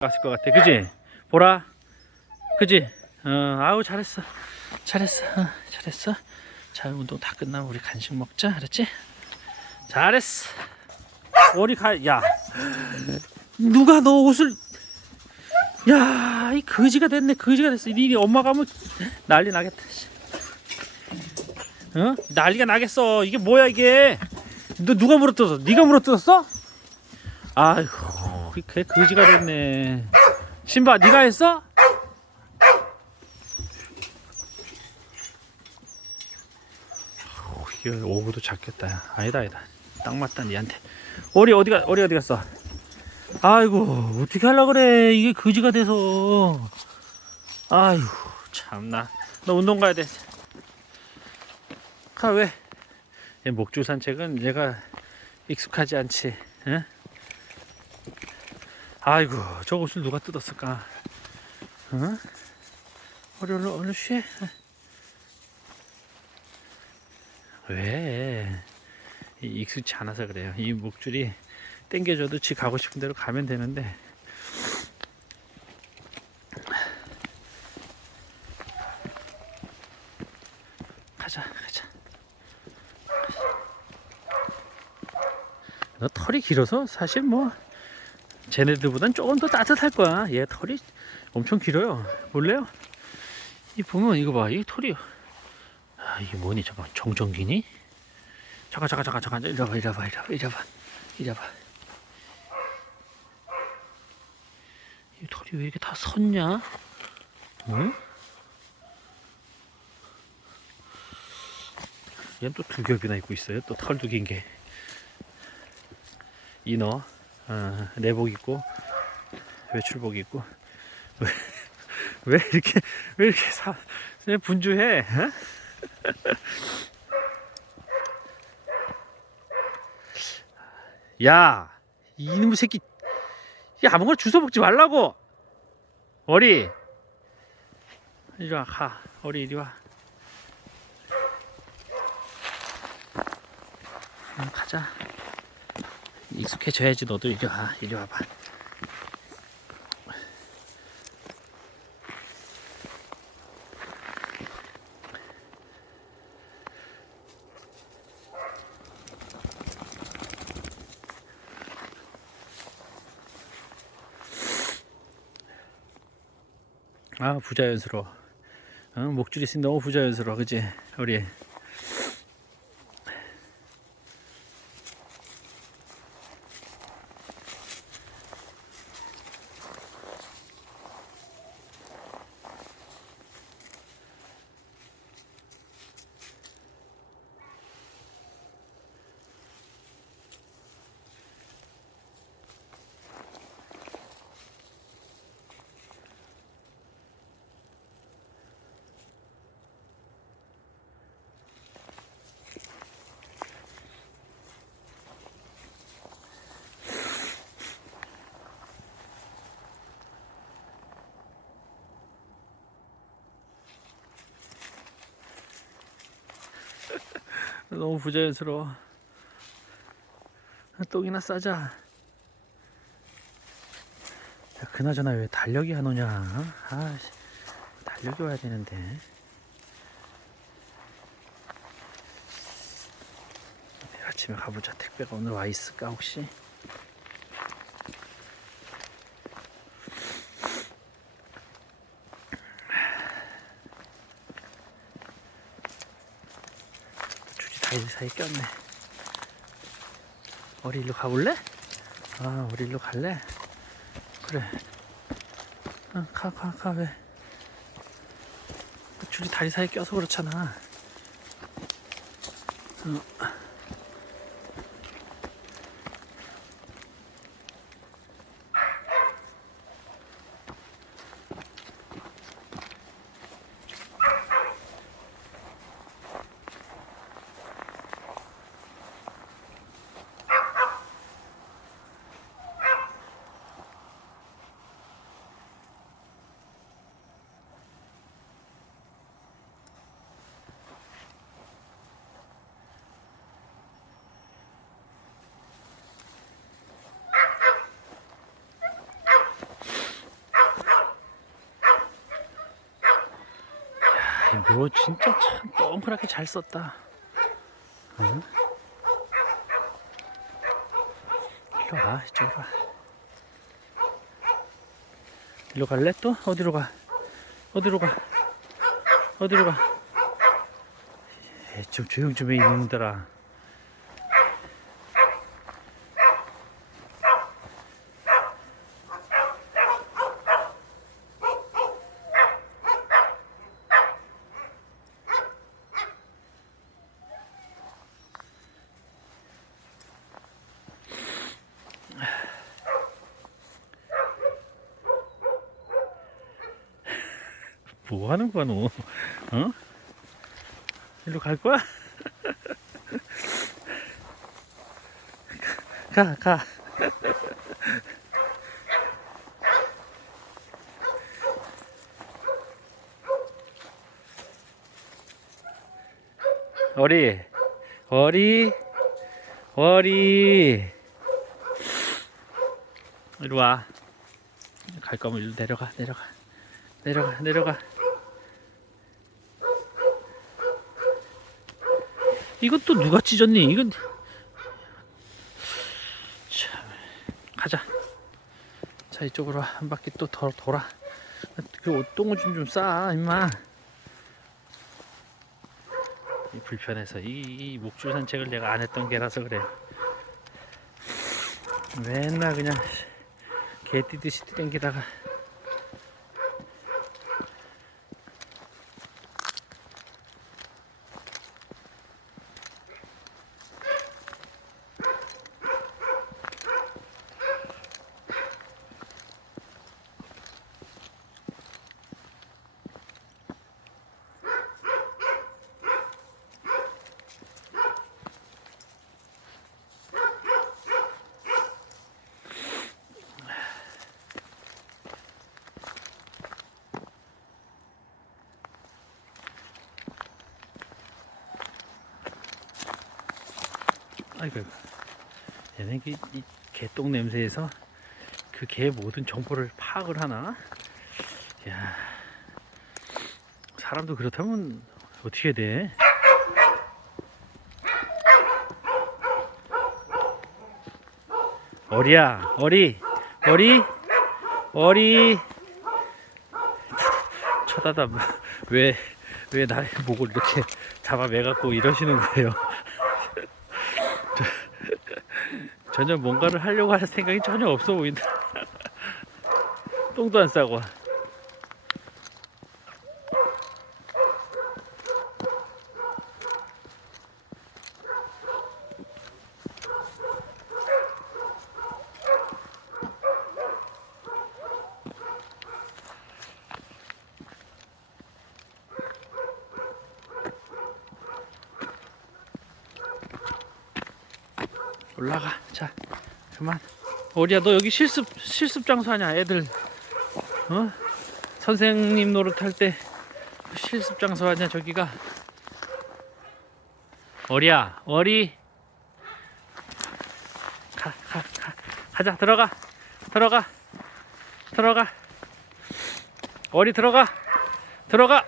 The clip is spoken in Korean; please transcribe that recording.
갔을 것 같아. 그지? 보라. 그지? 어, 아우 잘했어. 잘했어. 어, 잘했어. 자, 운동 다 끝나면 우리 간식 먹자. 알았지? 잘했어. 어디 가? 야. 누가 너 옷을 야, 이 거지가 됐네. 거지가 됐어. 니 엄마 가면 난리 나겠다. 씨. 어? 난리가 나겠어. 이게 뭐야 이게? 너 누가 물어뜯었어? 네가 물어뜯었어? 아이고, 걔 거지가 됐네. 신바, 네가 했어? 이게 오구도 작겠다. 야. 아니다, 아니다. 딱 맞다, 니한테. 어리 어디가, 어리 어디 갔어? 아이고, 어떻게 하려 그래? 이게 거지가 돼서. 아이고, 참나. 너 운동 가야 돼. 가 왜? 얘 목줄 산책은 얘가 익숙하지 않지. 응? 아이고, 저 옷을 누가 뜯었을까? 응? 얼른 얼른 쉬해. 왜? 이 익숙치 않아서 그래요. 이 목줄이 땡겨줘도 지 가고 싶은 대로 가면 되는데. 가자, 가자. 너 털이 길어서 사실 뭐 쟤네들보단 조금 더 따뜻할 거야. 얘 털이 엄청 길어요. 볼래요? 이 보면 이거 봐. 이 털이 아 이게 뭐니? 잠깐 정전기니? 잠깐 잠깐 잠깐 잠깐 이리 와봐 이리 와봐 이리 와봐 이리 와봐 이리 와봐 이 털이 왜 이렇게 다 섰냐? 응? 얘는 또 두 겹이나 입고 있어요. 또 털도 긴 게. 이너, 어, 내복 입고 외출복 입고 왜, 왜 이렇게 왜 이렇게 사왜 분주해? 어? 야, 이놈의 새끼, 야 아무거나 주워 먹지 말라고. 어리, 이리 와, 가. 어리 이리 와. 응, 가자. 익숙해져야지 너도 이리 와 이리 와봐. 아 부자연스러워. 어, 목줄이 있으니 너무 부자연스러워 그지? 우리 너무 부자연스러워. 똥이나 싸자. 야, 그나저나 왜 달력이 안 오냐? 아, 씨, 달력이 와야 되는데. 아침에 가보자. 택배가 오늘 와 있을까 혹시? 사이 꼈네. 어리 일로 가볼래? 아, 우리 일로 갈래? 그래. 응, 가, 가, 가, 왜? 줄이 다리 사이에 껴서 그렇잖아. 어. 묘 진짜 참 동그랗게 잘 썼다. 응? 일로 와, 이쪽으로 와. 일로 갈래 또? 어디로 가? 어디로 가? 어디로 가? 에이, 좀 조용 좀 해, 이놈들아. 뭐 하는 거야, 너? 어? 일로 갈 거야? 가, 가. 어리, 어리, 어리. 이리 와. 갈 거면 일로 내려가, 내려가, 내려가, 내려가. 이것도 누가 찢었니? 이건 참 가자. 자 이쪽으로 한 바퀴 또 더 돌아. 그 옷동을 좀좀 싸, 임마. 이 불편해서 이, 이 목줄 산책을 내가 안 했던 게라서 그래. 맨날 그냥 개 뛰듯이 땡기다가 아이고 얘네 이, 이 개똥 냄새에서 그 개의 모든 정보를 파악을 하나? 야 사람도 그렇다면 어떻게 돼? 어리야 어리 어리 어리 쳐다다 왜 왜 나의 목을 이렇게 잡아 매갖고 이러시는 거예요? 전혀 뭔가를 하려고 하는 생각이 전혀 없어 보인다. 똥도 안 싸고. 올라가. 자, 그만. 어리야, 너 여기 실습 실습 장소 아니야, 애들. 어? 선생님 노릇할 때 실습 장소 아니야, 저기가. 어리야, 어리. 가, 가, 가. 가자, 들어가. 들어가. 들어가. 어리 들어가. 들어가.